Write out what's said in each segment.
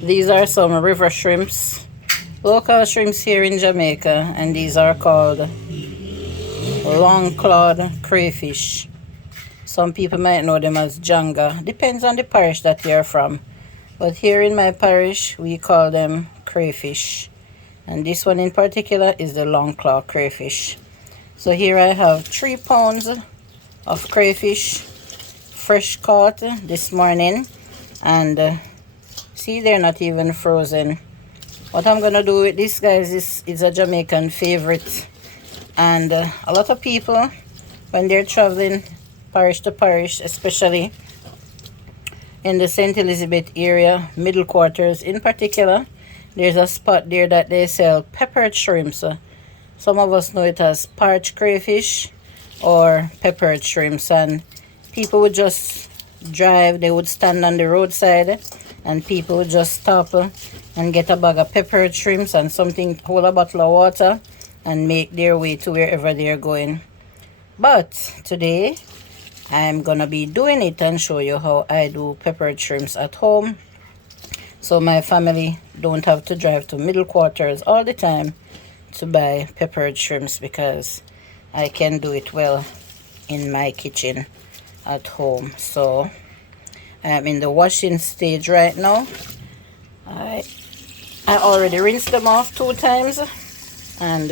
These are some river shrimps, local shrimps here in Jamaica, and these are called long-clawed crayfish. Some people might know them as janga. Depends on the parish that you're from. But here in my parish, we call them crayfish. And this one in particular is the long-claw crayfish. So here I have 3 pounds of crayfish, fresh caught this morning. And see, they're not even frozen. What I'm gonna do with this, guys, is a Jamaican favorite. And a lot of people, when they're traveling parish to parish, especially in the St. Elizabeth area, middle quarters in particular, there's a spot there that they sell peppered shrimps. Some of us know it as parched crayfish or peppered shrimps, and people would just drive, they would stand on the roadside, and people would just stop and get a bag of peppered shrimps and something, hold a bottle of water, and make their way to wherever they're going. But today I'm gonna be doing it and show you how I do peppered shrimps at home, so my family don't have to drive to middle quarters all the time to buy peppered shrimps, because I can do it well in my kitchen at home. So I'm in the washing stage right now. I already rinsed them off 2 times, and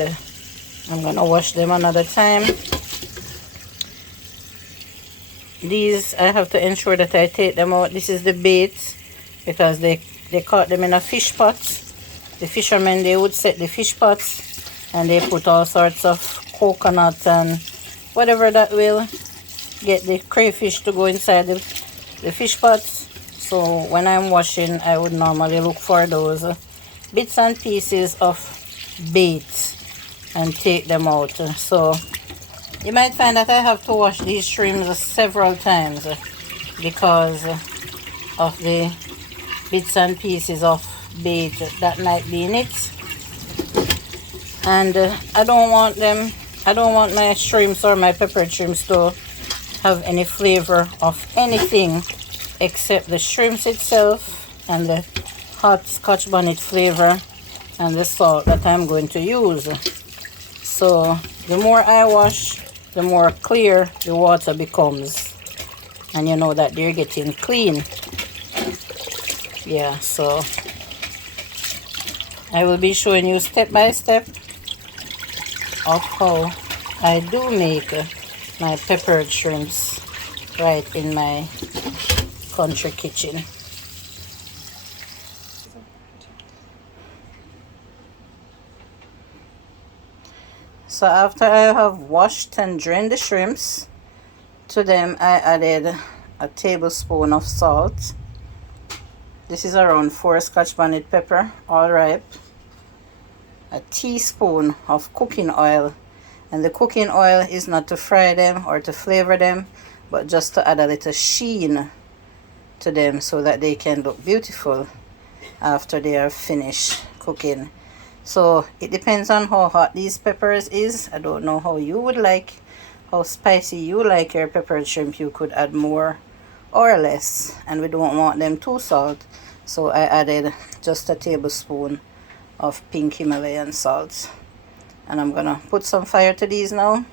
I'm gonna wash them another time. These, I have to ensure that I take them out. This is the bait, because they caught them in a fish pot. The fishermen, they would set the fish pots and they put all sorts of coconut and whatever that will get the crayfish to go inside the fish pots. So when I'm washing, I would normally look for those bits and pieces of bait and take them out. So you might find that I have to wash these shrimps several times because of the bits and pieces of bait that might be in it. And I don't want my shrimps or my peppered shrimps to have any flavor of anything except the shrimps itself and the hot Scotch bonnet flavor and the salt that I'm going to use. So the more I wash, the more clear the water becomes, and you know that they're getting clean. Yeah, so I will be showing you step by step of how I do make my peppered shrimps right in my country kitchen. So after I have washed and drained the shrimps, to them I added a tablespoon of salt. This is around 4 Scotch bonnet pepper, all ripe. A teaspoon of cooking oil, and the cooking oil is not to fry them or to flavor them, but just to add a little sheen to them so that they can look beautiful after they are finished cooking. So it depends on how hot these peppers is. I don't know how you would like, how spicy you like your peppered shrimp. You could add more or less, and we don't want them too salt, so I added just a tablespoon of pink Himalayan salt. And I'm gonna put some fire to these now,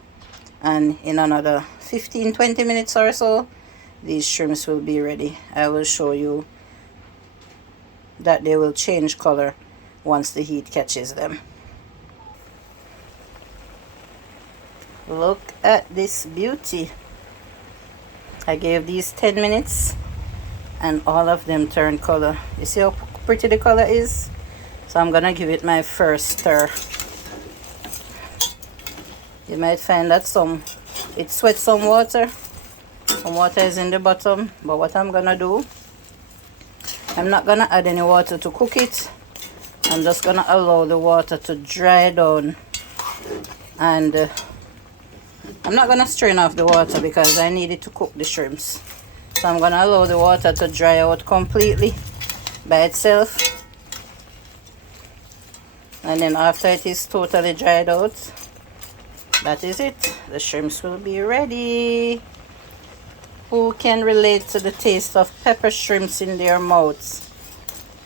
and in another 15-20 minutes or so these shrimps will be ready. I will show you that they will change color once the heat catches them. Look at this beauty. I gave these 10 minutes and all of them turned color. You see how pretty the color is? So I'm gonna give it my first stir. You might find that it sweats some water is in the bottom, but what I'm gonna do, I'm not gonna add any water to cook it. I'm just gonna allow the water to dry down, and I'm not gonna strain off the water because I need it to cook the shrimps. So I'm gonna allow the water to dry out completely by itself, and then after it is totally dried out, that is it. The shrimps will be ready. Who can relate to the taste of pepper shrimps in their mouths?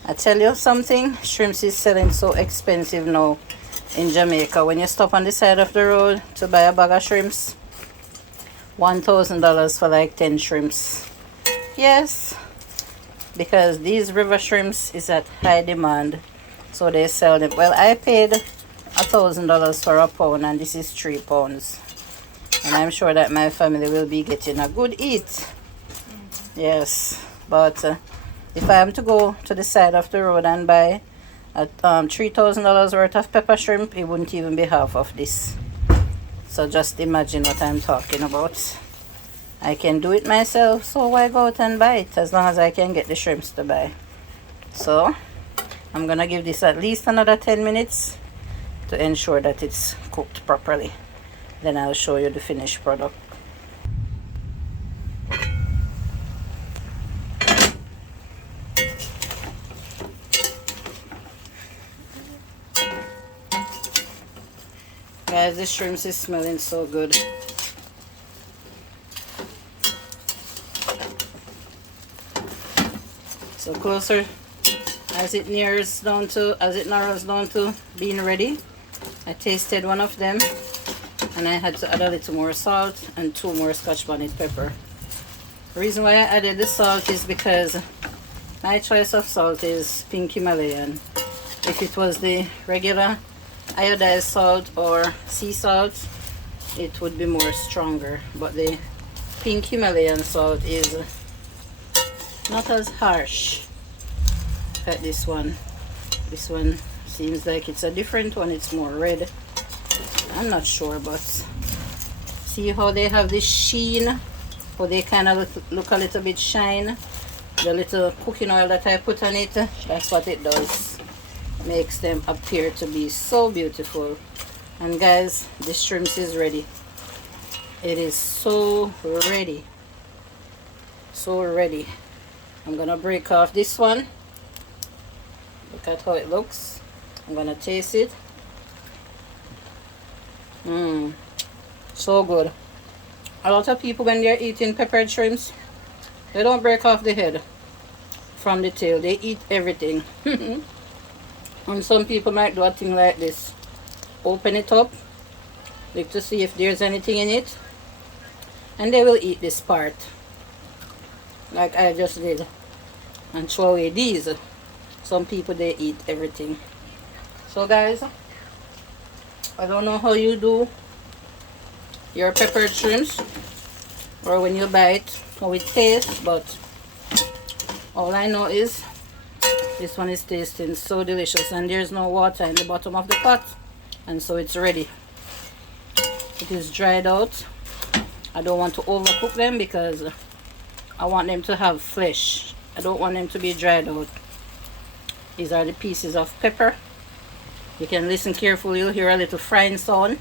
I tell you something, shrimps is selling so expensive now in Jamaica. When you stop on the side of the road to buy a bag of shrimps, $1,000 for like 10 shrimps. Yes, because these river shrimps is at high demand, so they sell them. Well, I paid $1,000 for a pound, and this is 3 pounds, and I'm sure that my family will be getting a good eat. Yes, but if I am to go to the side of the road and buy $3,000 worth of pepper shrimp, it wouldn't even be half of this. So just imagine what I'm talking about. I can do it myself, so why go out and buy it, as long as I can get the shrimps to buy. So I'm gonna give this at least another 10 minutes to ensure that it's cooked properly. Then I'll show you the finished product. Guys, the shrimps is smelling so good. So closer as it narrows down to being ready. I tasted one of them, and I had to add a little more salt and 2 more Scotch bonnet pepper. The reason why I added the salt is because my choice of salt is pink Himalayan. If it was the regular iodized salt or sea salt, it would be more stronger, but the pink Himalayan salt is not as harsh. Look at this one. This one seems like it's a different one. It's more red. I'm not sure, but see how they have this sheen, how they kind of look a little bit shine. The little cooking oil that I put on it, that's what it does. Makes them appear to be so beautiful. And guys, the shrimps is ready. It is so ready, so ready. I'm gonna break off this one. Look at how it looks. I'm gonna taste it. So good. A lot of people, when they're eating peppered shrimps, they don't break off the head from the tail. They eat everything. And some people might do a thing like this. Open it up, look to see if there's anything in it, and they will eat this part, like I just did, and throw away these. Some people, they eat everything. So guys, I don't know how you do your peppered shrimps, or when you buy it, how it tastes, but all I know is this one is tasting so delicious, and there's no water in the bottom of the pot, and so it's ready. It is dried out. I don't want to overcook them because I want them to have flesh. I don't want them to be dried out. These are the pieces of pepper. You can listen carefully, you'll hear a little frying sound,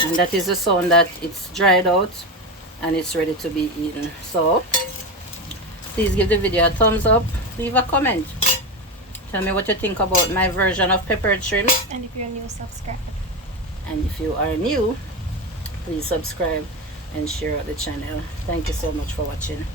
and that is the sound that it's dried out and it's ready to be eaten. So please give the video a thumbs up, leave a comment, tell me what you think about my version of peppered shrimp, and if you're new, subscribe. And if you are new, please subscribe and share out the channel. Thank you so much for watching.